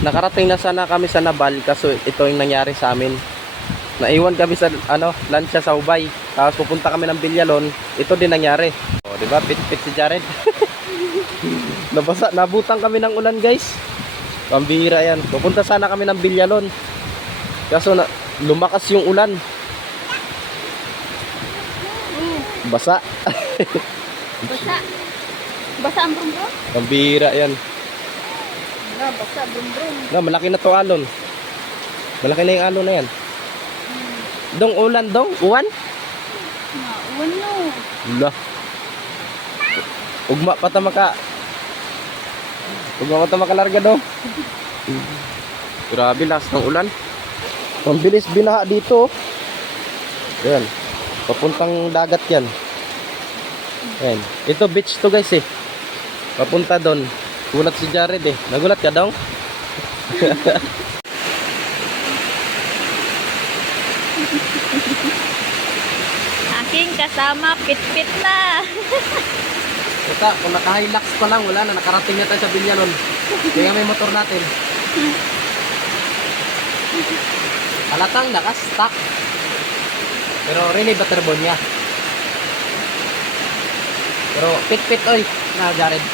Nakarating na sana kami sa Nabal, kaso ito yung nangyari sa amin. Naiwan kami sa lansya sa Ubay. Tapos pupunta kami ng Villalon, ito din nangyari. O, di ba? Pit si Jared. Nabutang kami ng ulan, guys. Pambihira yan. Pupunta sana kami ng Villalon. Kaso lumakas yung ulan. Basa. Basa ang brum-brum? Pambihira yan. Basa brum-brum. Malaki na to alon. Malaki na yung alon na yan. Dong ulan dong? Uwan? Uwan no. Lah. Ugma pa ta makalarga dong. Grabe lakas ng ulan. Ang bilis binaha dito. Yan. Papuntang dagat yan. Yan. Ito beach to guys eh. Papunta doon. Gulat si Jared eh. Nagulat ka dong? Aking kasama, pit-pit na. Ito, kung naka-Hilux pa lang, wala na. Nakarating na tayo sa Villalon. Kaya may motor natin. Halatang naka-stock. Pero really butterball niya. Pero pit-pit oy. Na, Jared.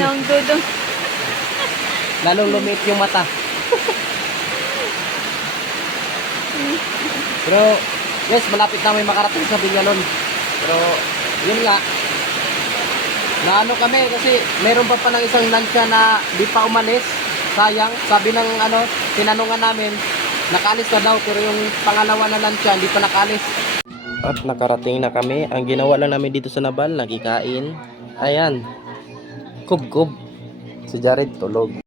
Nang dudong. Lalong lumiit yung mata. Pero yes, malapit na may makarating sa Villalon. Pero yun nga, naano kami kasi meron pa ng isang lansya na di pa umalis. Sayang, sabi ng tinanungan namin, nakaalis na daw, pero yung pangalawa na lansya hindi pa nakaalis. At nakarating na kami. Ang ginawa lang namin dito sa Nabal, nagkikain. Ayan, kub-kub. Si Jared tulog.